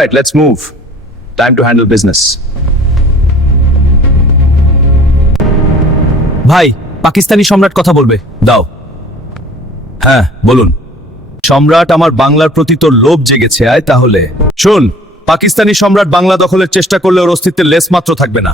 right, let's move. Time to handle business. ভাই, পাকিস্তানি সম্রাট কথা বলবে। দাও। হ্যাঁ, বলুন। সম্রাট, আমার বাংলার প্রতি তোর লোভ জেগেছে, আয় তাহলে। শোন, পাকিস্তানি সম্রাট বাংলা দখলের চেষ্টা করলে ওর অস্তিত্বের লেশ মাত্র থাকবে না।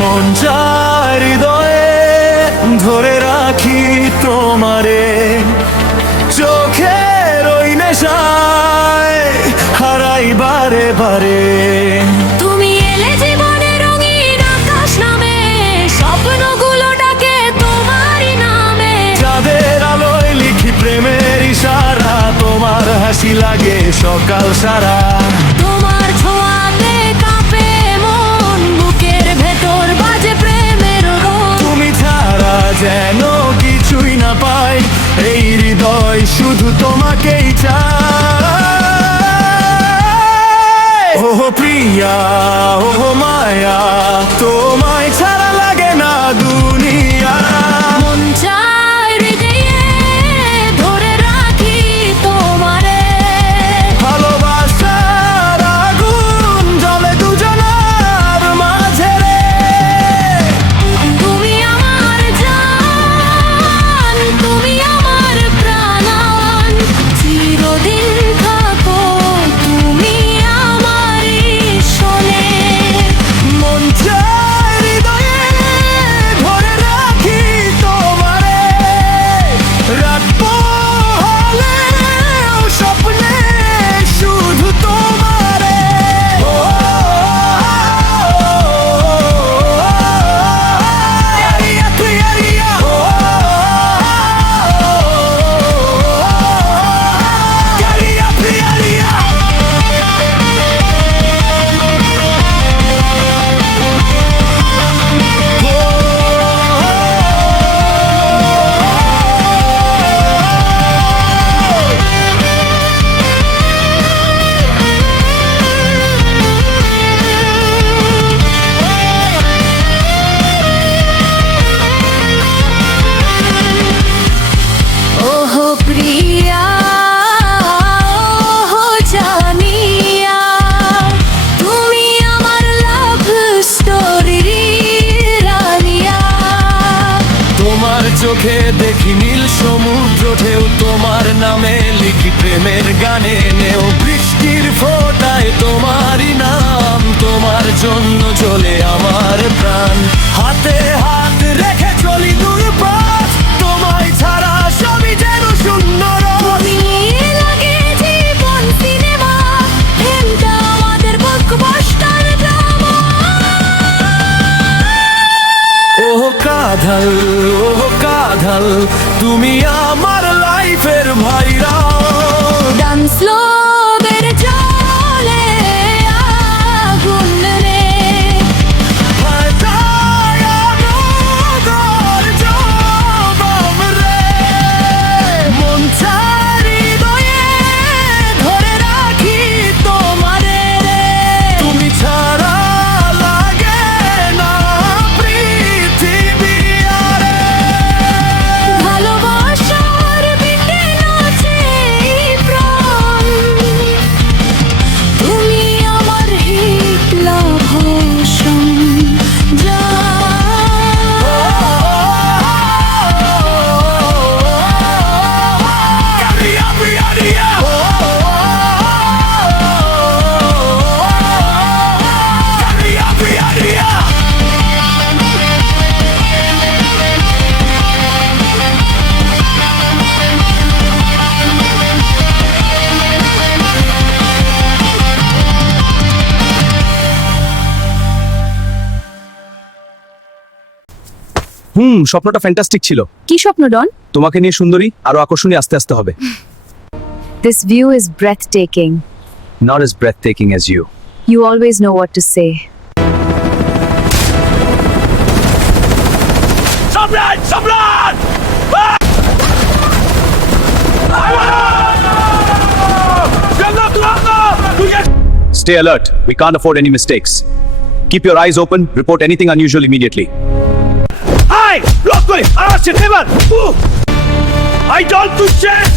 মন চায় হৃদয়ে ধরে রাখি তোমারে, চোখের ওই নেশায় হারাই বারে বারে। তুমি এলে জীবনে রঙিন আকাশ নামে, স্বপ্নগুলো ডাকে তোমারই নামে। চাঁদের আলোয় লিখি প্রেমের ইশারা, তোমার হাসি লাগে সকাল সারা। তোমার ছোঁয়াতে কাঁপে মন, বুকের ভেতর বাজে প্রেমের রোল। তুমি ছাড়া যেন কিছুই না পাই, এই হৃদয় শুধু তোমাকেই চায়। ও প্রিয়া, ও মায়া, তোমায় ছাড়া লাগে না দুনিয়া। মন চায় হৃদয়ে ধরে রাখি তোমারে, ভালোবাসার আগুন জ্বলে দুজনার মাঝে রে। তুমি আমার জান, তুমি আমার প্রাণ, চিরদিন থাকো তুমি আমারই শোনে। মন চায় হৃদয়ে ধরে রাখি তোমারে, রাত পোহালেও স্বপ্নে শুধু তোমারে। আরিয়া তুই আরিয়া, আরিয়া তুই আরিয়া। ওহ প্রিয়া, ওহ জানিয়া, তুমি আমার লাভ স্টোরি রানিয়া। তোমার চোখে দেখি নীল সমুদ্র ঢেউ, তোমার নামে লিখি প্রেমের গানে নেও। বৃষ্টির ফোঁটায় তোমারই নাম, তোমার জন্য চলে আমার প্রাণ। হাতে হাত রেখে চলি দূর পথ, তোমায় ছাড়া সবই যেন শূন্য রথ। তুমি লাগে জীবন সিনেমা, ফিল্মটা আমাদের ব্লকবাস্টার ড্রামা। ওহ কাঁধাল, ওহ কাঁধাল, তুমি আমার লাইফের ভাইরা। ডান্স লোবের জলে আগুন রে, মন চায় হৃদয়ে ধরে রাখি তোমারে রে। তুমি ছাড়া লাগে না পৃথিবী আরে। ভালোবাসার বিটে নাচে এই প্রাণ। স্বপ্নটা ফ্যান্টাস্টিক ছিল। কি স্বপ্ন ডন? তোমাকে নিয়ে সুন্দরী আরো আকর্ষণীয় আস্তে আস্তে হবে। This view is breathtaking. Not as breathtaking as you. You always know what to say. Stay alert. We can't afford any mistakes. Keep your eyes open. Report anything unusual immediately. Hey! Look! I don't do shit!